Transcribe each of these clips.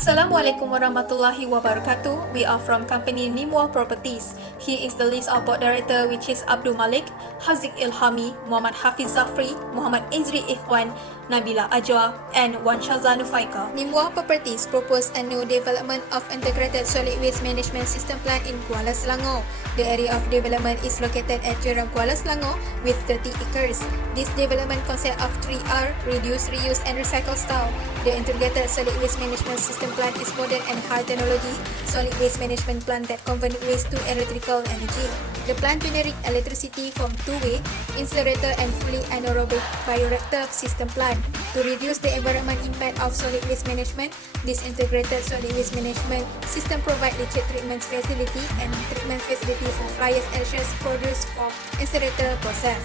Assalamualaikum warahmatullahi wabarakatuh. We are from company Nimwa Properties. He is the list of board director, which is Abdul Malik, Haziq Ilhami, Muhammad Hafiz Zafri, Muhammad Izri Ikhwan, Nabila Ajwa, and Wan Shaza Nufaika. Nimwa Properties propose a new development of integrated solid waste management system plant in Kuala Selangor. The area of development is located at Jeram, Kuala Selangor with 30 acres. This development consists of 3R, reduce, reuse, and recycle style. The integrated solid waste management system plant is modern and high technology solid waste management plant that convert waste to electrical energy. The plant generates electricity from two-way, incinerator and fully anaerobic bioreactor system plant. To reduce the environment impact of solid waste management, this integrated solid waste management system provides leachate treatment facility and treatment facility for fly ash ashes produced from incinerator process.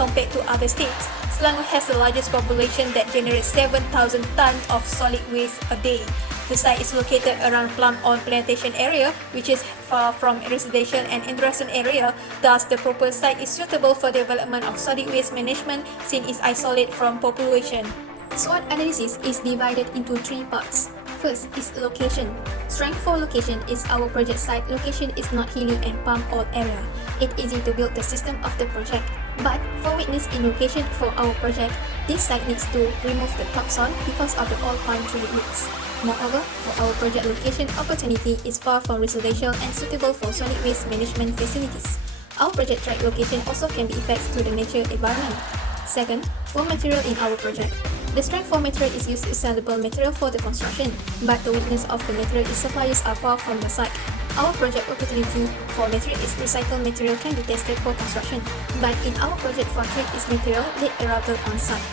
Compared to other states, Selangor has the largest population that generates 7,000 tons of solid waste a day. The site is located around Plum-on Plantation area, which is far from residential and industrial area. Thus, the proposed site is suitable for development of solid waste management since it is isolated from population. SWOT analysis is divided into three parts. First is location. Strength for location is our project site location is not hilly and palm oil area. It's easy to build the system of the project. But for weakness in location for our project, this site needs to remove the topsoil because of the oil palm tree roots. Moreover, for our project location opportunity is far from residential and suitable for solid waste management facilities. Our project site location also can be effects to the nature environment. Second, for material in our project. The strength for material is used as sellable material for the construction, but the weakness of the material is suppliers are far from the site. Our project opportunity for material is recycled material can be tested for construction, but in our project for trade is material they arrival on site.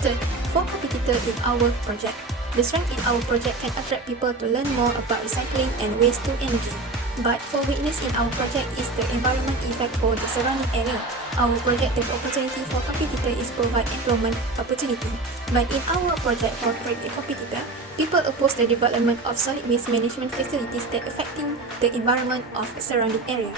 Third, for competitor in our project. The strength in our project can attract people to learn more about recycling and waste to energy. But for weakness in our project is the environment effect for the surrounding area. Our project the opportunity for competitor is provide employment opportunity. But in our project for trade and competitor, people oppose the development of solid waste management facilities that affecting the environment of the surrounding area.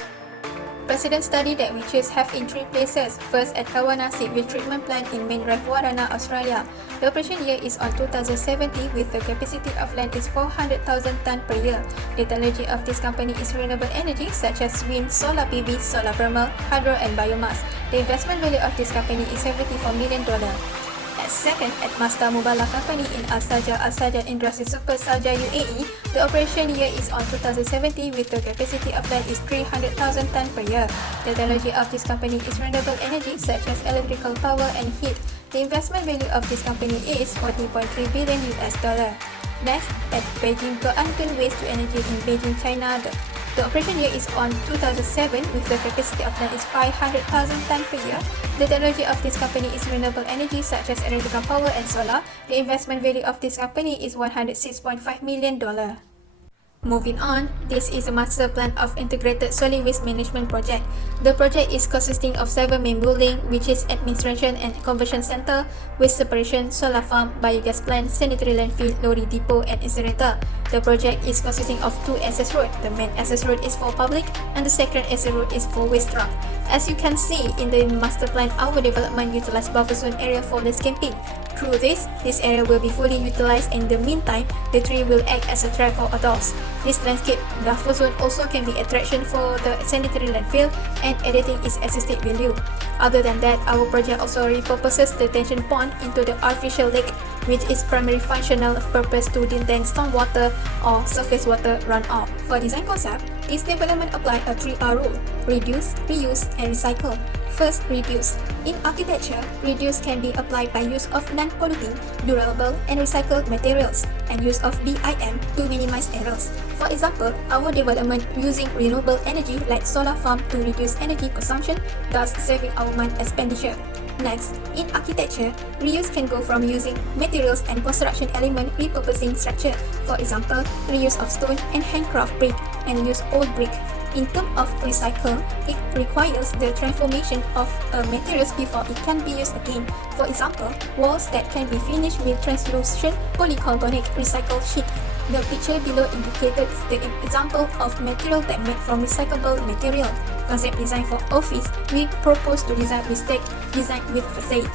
Precedent study that we choose have in three places. First, at Kawana Seaweed Treatment Plant in Main Drive, Warana, Australia. The operation year is on 2017 with the capacity of land is 400,000 tonnes per year. The technology of this company is renewable energy such as wind, solar PV, solar thermal, hydro and biomass. The investment value of this company is $74 million. Second, at Masdar Mubala Company in Al-Sajjah Industry Super Sharjah UAE, the operation year is on 2017 with the capacity of land is 300,000 tonnes per year. The technology of this company is renewable energy such as electrical power and heat. The investment value of this company is $40.3 billion. Next, at Beijing Geantun Waste to Energy in Beijing, China, the operation year is on 2007 with the capacity of land is 500,000 tonnes per year. The technology of this company is renewable energy such as electrical power and solar. The investment value of this company is $106.5 million. Moving on, this is a master plan of integrated solid waste management project. The project is consisting of 7 main buildings, which is administration and conversion center, waste separation, solar farm, biogas plant, sanitary landfill, lorry depot, and incinerator. The project is consisting of 2 access roads. The main access road is for public, and the second access road is for waste truck. As you can see in the master plan, our development utilized buffer zone area for landscaping. Through this area will be fully utilized. In the meantime, the tree will act as a trap for adults. This landscape buffer zone also can be attraction for the sanitary landfill and editing its existing value. Other than that, our project also repurposes the detention pond into the artificial lake, which is primary functional purpose to detain stormwater or surface water runoff. For design concept, this development apply a 3R rule: reduce, reuse, and recycle. First, reduce. In architecture, reduce can be applied by use of non-polluting, durable, and recycled materials, and use of BIM to minimize errors. For example, our development using renewable energy like solar farm to reduce energy consumption, thus saving our money expenditure. Next, in architecture, reuse can go from using materials and construction element repurposing structure. For example, reuse of stone and handcraft brick and use old brick. In terms of recycle, it requires the transformation of materials before it can be used again. For example, walls that can be finished with translucent polycarbonate recycled sheet. The picture below indicated the example of material that made from recyclable material. Concept design for office, we propose to design with tech, design with facade.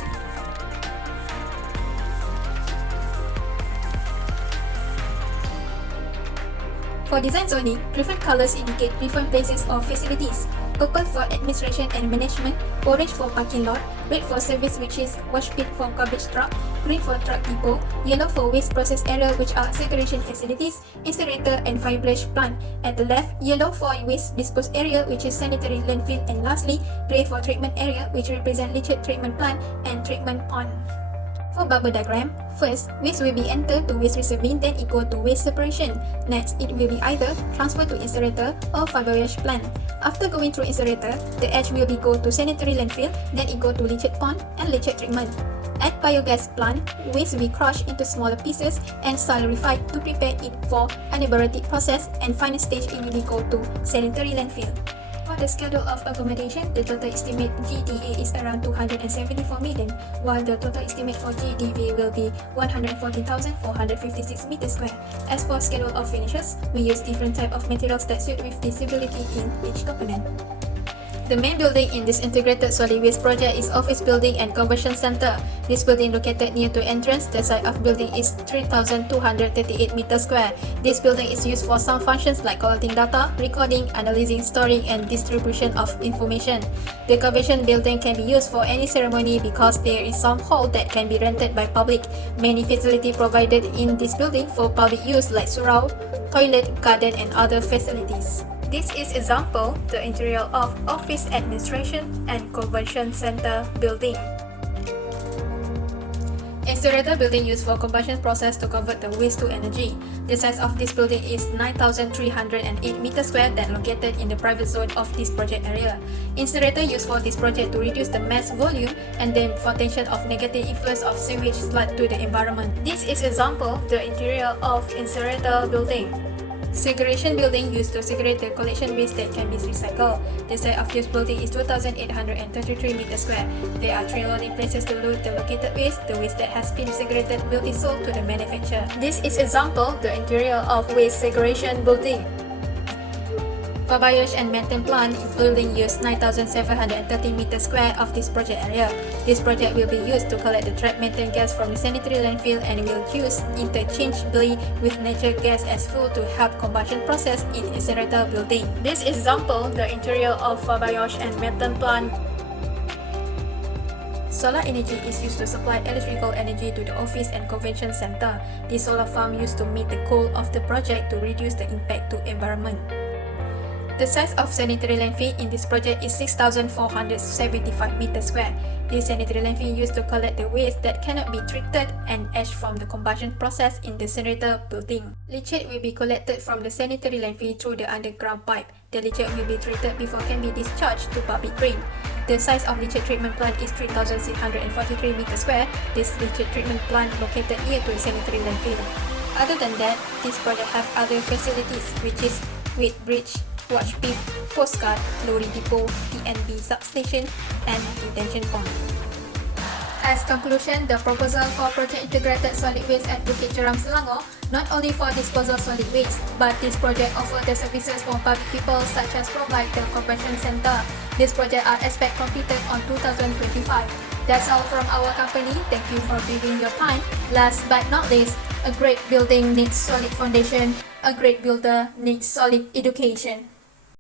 For design zoning, preferred colors indicate preferred places or facilities. Purple for administration and management, orange for parking lot, red for service which is wash pit for garbage truck, green for truck depot, yellow for waste process area which are segregation facilities, incinerator and fire brush plant. At the left, yellow for waste disposal area which is sanitary landfill, and lastly, grey for treatment area which represent leachate treatment plant and treatment pond. For bubble diagram, first, waste will be entered to waste reserve bin, then it go to waste separation. Next, it will be either transferred to incinerator or fiber wash plant. After going through incinerator, the ash will be go to sanitary landfill, then it go to leachate pond and leachate treatment. At biogas plant, waste will be crushed into smaller pieces and solidify to prepare it for anaerobic process, and final stage it will be go to sanitary landfill. For the schedule of accommodation, the total estimate GDA is around 274 million, while the total estimate for GDV will be 114,456 meters square. As for schedule of finishes, we use different type of materials that suit with disability in each component. The main building in this integrated solid waste project is Office Building and Conversion Center. This building located near to entrance. The site of building is 3,238 meters square. This building is used for some functions like collecting data, recording, analyzing, storing, and distribution of information. The Conversion Building can be used for any ceremony because there is some hall that can be rented by public. Many facilities provided in this building for public use like surau, toilet, garden, and other facilities. This is example the interior of Office Administration and Convention Center building. Incinerator building used for combustion process to convert the waste to energy. The size of this building is 9,308 meters square that located in the private zone of this project area. Incinerator used for this project to reduce the mass volume and the potential of negative influence of sewage sludge to the environment. This is example the interior of incinerator building. Segregation building used to segregate the collection waste that can be recycled. The size of this building is 2,833 meters square. There are 3 loading places to load the located waste. The waste that has been segregated will be sold to the manufacturer. This is example the interior of waste segregation building. For biogas and methane plant, building used 9,730 meters square of this project area. This project will be used to collect the trapped methane gas from the sanitary landfill and will use interchangeably with natural gas as fuel to help combustion process in incinerator building. This is example the interior of biogas and methane plant. Solar energy is used to supply electrical energy to the office and convention center. The solar farm used to meet the goal of the project to reduce the impact to environment. The size of sanitary landfill in this project is 6,475 meters square. This sanitary landfill used to collect the waste that cannot be treated and ash from the combustion process in the incinerator building. Leachate will be collected from the sanitary landfill through the underground pipe. The leachate will be treated before can be discharged to public drain. The size of leachate treatment plant is 3,643 meters square. This leachate treatment plant located near to the sanitary landfill. Other than that, this project have other facilities which is weight bridge, watch pit, postcard, lorry depot, PNB substation, and detention pond. As conclusion, the proposal for Project Integrated Solid Waste at Bukit Jeram, Selangor not only for disposal solid waste, but this project offers the services for public people such as provide the convention center. This project are expect completed on 2025. That's all from our company. Thank you for giving your time. Last but not least, a great building needs solid foundation. A great builder needs solid education.